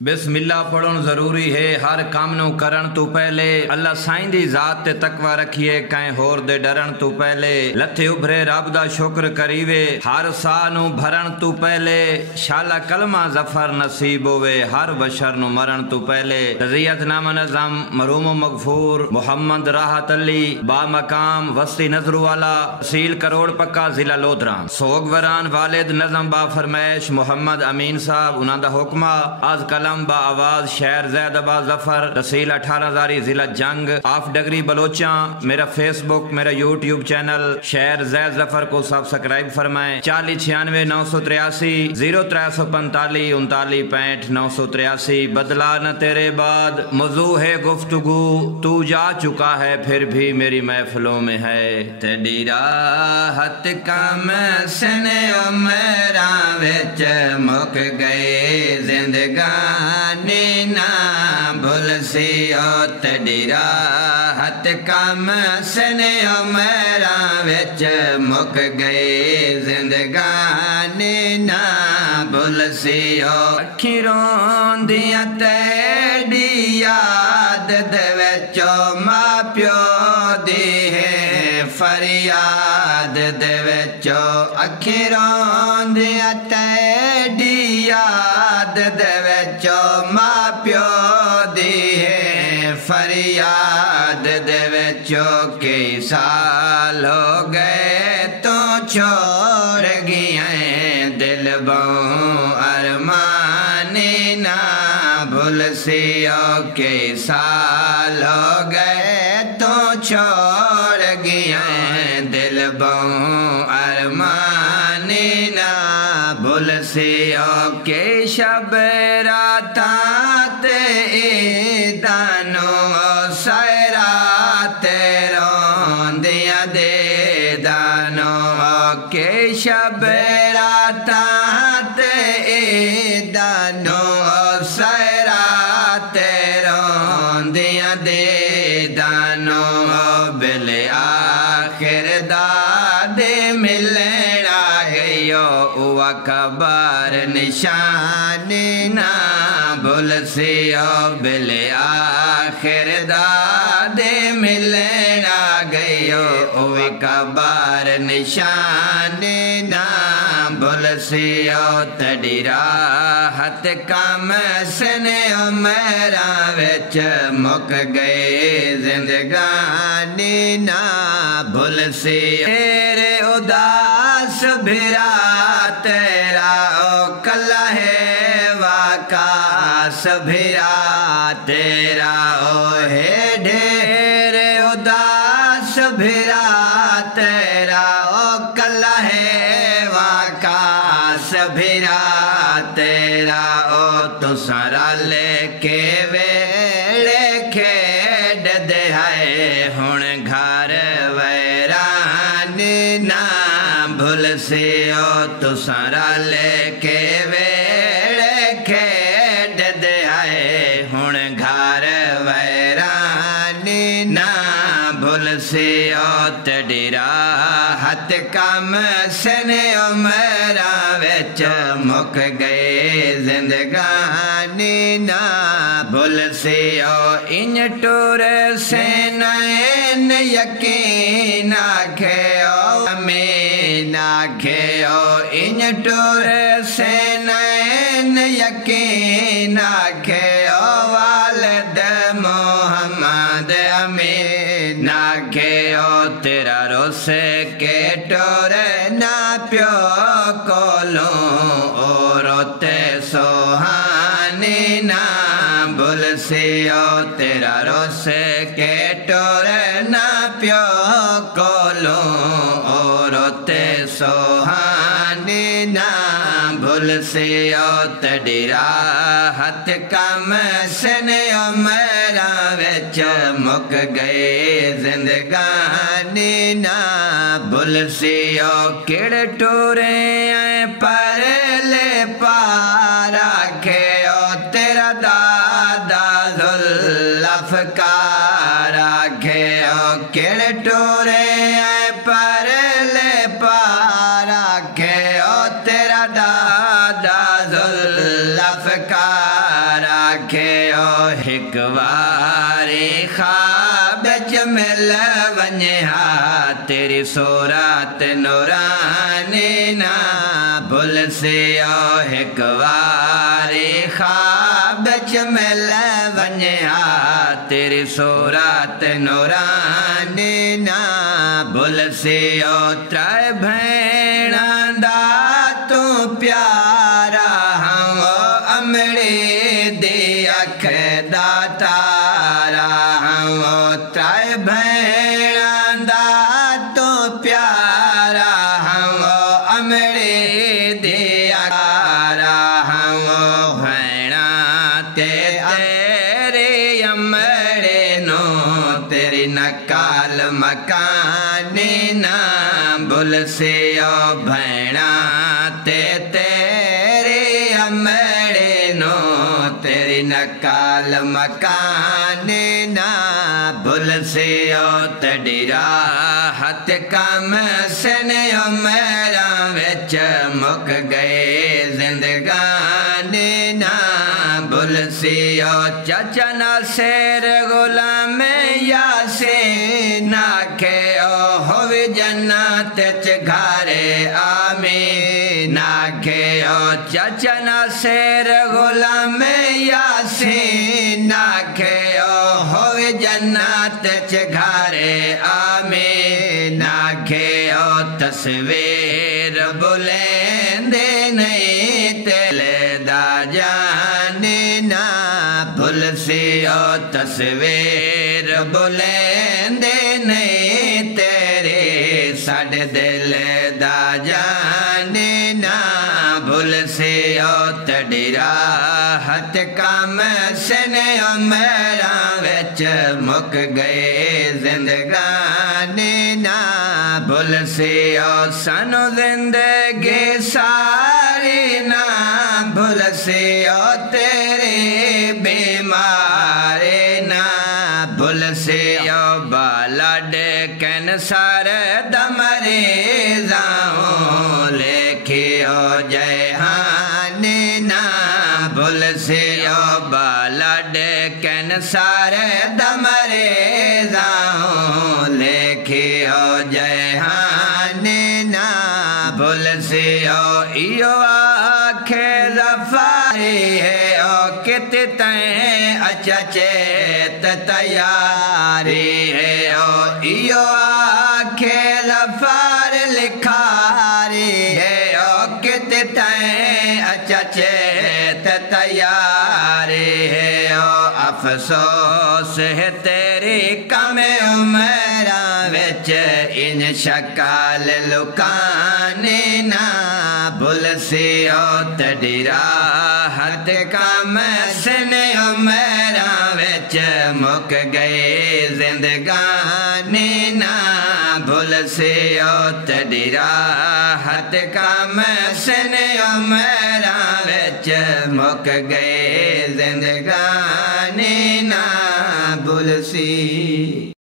बिस्मिल्लाह पढ़न जरूरी है हर काम नू करन तू पहले। अल्लाह साईं दी जात ते तकवा रखिए कहीं होर दे डरन तू पहले। लथे उभरे रब दा शुक्र करीवे हर साह नू भरन तू पहले। शाला कलमा जफर नसीब होवे हर बशर नू मरण तू पहले। रजियत नाम नज़म मरूम मगफूर मोहम्मद राहत अली बा मकाम वस्ती नजरू वाला सील करोड़ पक्का जिला लोधरा। सोगवरान वालिद नज़म बा फरमैश मोहम्मद अमीन साहब उन्हां दा हुक्मा आज कल बा आवाज शहर जैदाबाद जफर तहसील 18 जिला जंग आफ डगरी बलोचा। मेरा फेसबुक मेरा यूट्यूब चैनल शहर जैद जफर को सब्सक्राइब फरमाएं। 4096 983 0 345 39 65 बदला न तेरे बाद मौजू है गुफ्तगू तू जा चुका है फिर भी मेरी महफिलों में है। तेरी राहत कम सने उमरा विच मुक गए जिंदगानी ना भूल सी ओ तेरी राहत कम सने उमरा विच मुक गए जिंदगानी ना भूल सी ओ। अखिरों दिया तेरी याद दे विचो मां प्यो दी है फरियाद दे विचो। अखिरों दिया तेरी याद दे विचो मां प्यो दी है फरियाद दे विचो। कई साल हो गए तो छोड़ गया दिल बहु अरमानी ना भूल सी ओ। कई साल हो गए तो छोड़ गया दिल बहु अरमानी ना भूल सी ओ। के शब राता ते दानो सैरा तेरो दिया दे दानो। के शब राता ते दानो सैरा तेरो दिया दे दानो। बिले आखिर दादे मिलना गयो उवा खबर निशानी ना भूल सी ओ। बिले आखिर दादे मिलना गयो उवा खबर निशानी ना भूल सी ओ। तेरी राहत कम सने उमरा विच मुक गए जिंदगानी ना भूल सी। तेरे उदास भिरा तेरा ओ कला है वाकास भिरा तेरा ओ है ढेर उदास भिरा तेरा ओ कला है वाकास भिरा तेरा ओ। तो सारा लेके वेड़े खेड दे है हुण घर वैरानी ना भूल सी ओ। तो सारा लेके वेड़े खेड दे है हुण घर वैरानी ना भूल सी ओ। तेरी राहत कम सने उमरा विच मुक गए जिंदगानी ना भूल सी ओ। इन टूर से नैन यकीन आखे ओ अमीन आखे ओ। इन टूर से नैन यकीन आखे ओ वालिद मोहम्मद अमीन आखे ओ। तेरा रोसे के टोर ना प्यो कोलो ओ रोते सोहानी ना भूल सी ओ। तेरा रोसे के टोर ना प्यो कोलो ओ रोते सोहानी ना भूल सी ओ। तेरी राहत कम सने उमरा विच मुक गए जिंदगानी ना भूल सी ओ। किड़ टूरे पर ले पारा खे ओ तेरा दादा जुल्फकार खे ओ। किड़ टूरे पर ले पारा खे ओ तेरा दादा जुल्फकार हिक वारी ख्वाब च मिल वञे हा तेरी सूरत नूरानी ना भुलसी ओ हिक वारी ख्वाब च मिल वञे हा तेरी सूरत नूरानी ना भुलसी ओ त्राए भेणा दा तू प्यारा हम अमड़ी दी अख दा तारा हम त्राए भेणा दा तू प्यारा हम अमड़ी दी तारा हम भेणा ते तेरे अमड़े नो तेरी नकाल मकानी ना भुलसी ओ भेणा ते तेरे अमड़े नो तेरी नकाल मकानी ना भुलसी ओ तड़ीरा हथ कम सने मेरा विच मुक गए जिंदगानी ना भुलसी ओ चाचा ना शेर गुलाम यासीन नाखे ओ होवे जन्नत च घरे आमीन नाखे ओ चाचा ना शेर गुलाम यासीन नाखे ओ होवे जन्नत च घरे आमीन नाखे ओ तस्वीर बुलेंदे नहीं तेले दा जाने ना भुलसी ओ तस्वीर बुलेंदे नहीं तेरे साडे दिल दा जाने ना भुलसी ओ तड़ीरा हथ कम सने मेरा विच मुक गए जिंदगानी ना भुलसी ओ सानू जिंदगी सारी ना भुलसी ओ तेरे बीमारी ना भुलसी ओ बालड कैंसर दमरे जाऊं लेखे ओ जयहानी ना भुलसी ओ बालड कैंसर दमरे जाऊं लेखे ओ जयहानी ना भुलसी ओ इयो आखे ज़फ़ारी है ओ कित तैं अच्छा चेत तैयारी है ओ इयो आखे ज़फ़ार लिखारी है ओ कित तैं अच्छा चेत तैयारी है ओ अफसोस है तेरी कम उमरा विच इन शकाल लुकाने ना भुलसी ओ तड़ीरा हथ कम सने उमरा विच मुक गए जिंदगानी ना भुलसी ओ तड़ीरा हथ कम सने उमरा विच मुक गए जिंदगानी ना भुलसी।